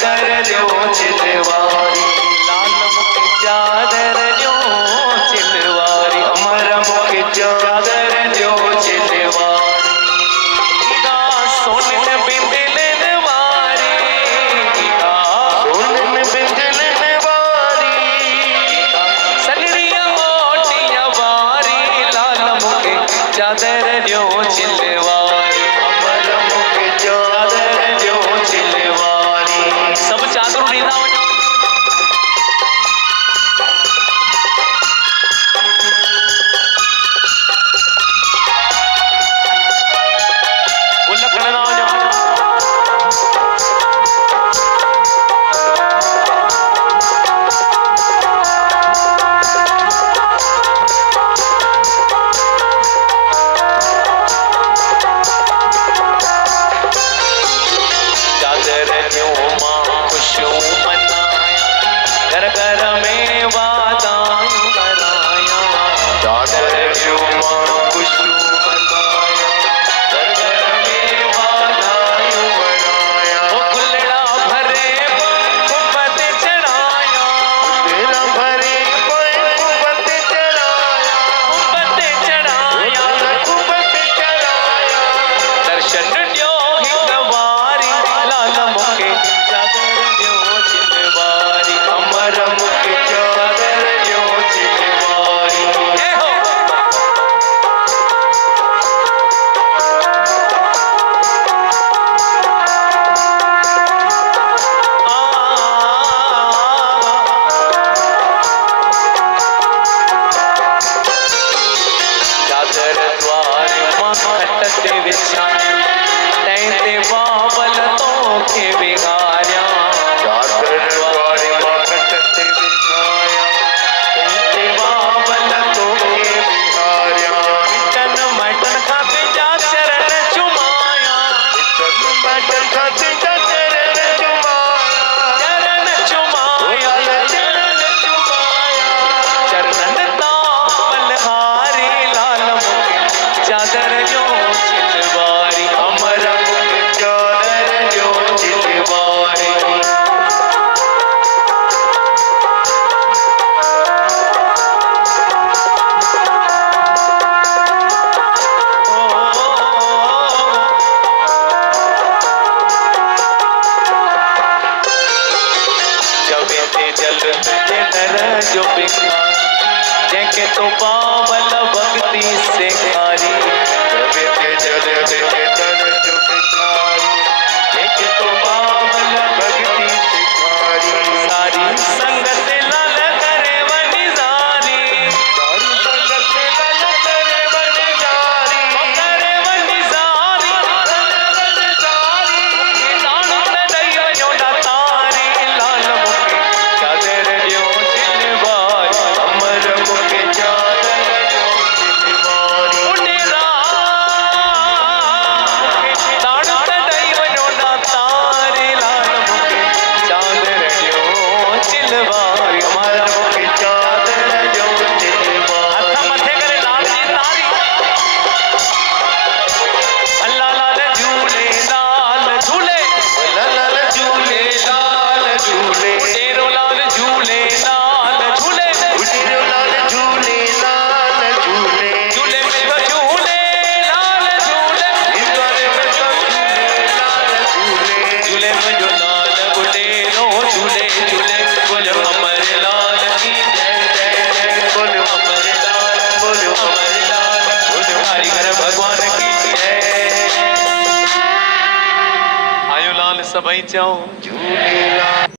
चादर जो चिलवारी लाल मुख चादर जो चिलवारी अमर मुख चादर जो चिलवारी सोन बिंदलन वारी सोन बिंदलन वारी सगड़िया मोटिया वारी लाल मुख चादर जो चिलवारी अमर मुख चादर जो चिलवारी सब चादर ॾींदा वञो घर घर में वादायूं कराया चादर जो मां खुशू मनाया घर घर में वादायूं कराया वो गुलड़ा भरे पंख चढ़ाया गुलड़ा भरे पंख चढ़ाया दर्शन ॾियो हिक वारी लाल मुखे चादर ॾियो चिलवारी अमर मुख चादर जो चिलवारी चादर द्वार मां खट ते विछाई तैं ते बाबल तोखे बिगारिया चादर द्वार मां खट ते विछाया तैं ते बाबल तोखे बिगारिया तन मटन खां तुंहिंजा चरण चुमाया तन मटन खां तुंहिंजा चरण चुमाया चरणन तां बलहारी लाल मुख चादर जो चिलवारी अमर मुख चादर जो चिलवारी जबे ते जल तुझे नर जो बिखार जैके तो पावल भक्ति से खारी जबे ते जल तुझे नर जो बिखार जैके तो पावल भक्ति से खारी सारी संगत लाल करे वनिजारी सारी संगत लाल करे वनिजारी करे वनिजारी दानो न दई वञो दातारी लाल मुख चादर जो चिलवारी अमर मुख चादर जो चिलवारी उडेरा दानो न दई वञो दातारी लाल मुख चादर जो चिलवारी अमर मुख चादर जो चिलवारी हथ मथे करे लाल जी तारी अल्लाह लाल झूले लाल झूले लाल झूले लाल झूले उडेरो लाल झूले लाल झूले उडेरो लाल झूले लाल झूले झूले में तो झूले लाल झूले इंद्वारे में तो झूले लाल झूले झूले में जो लाल उडेरो झूले झूले बोलो अमर लाल की जय जय जय बोलो अमर लाल बोलो अमर लाल बोलो कारीगर भगवान की जय आयो लाल सभई चओ झूलेलाल।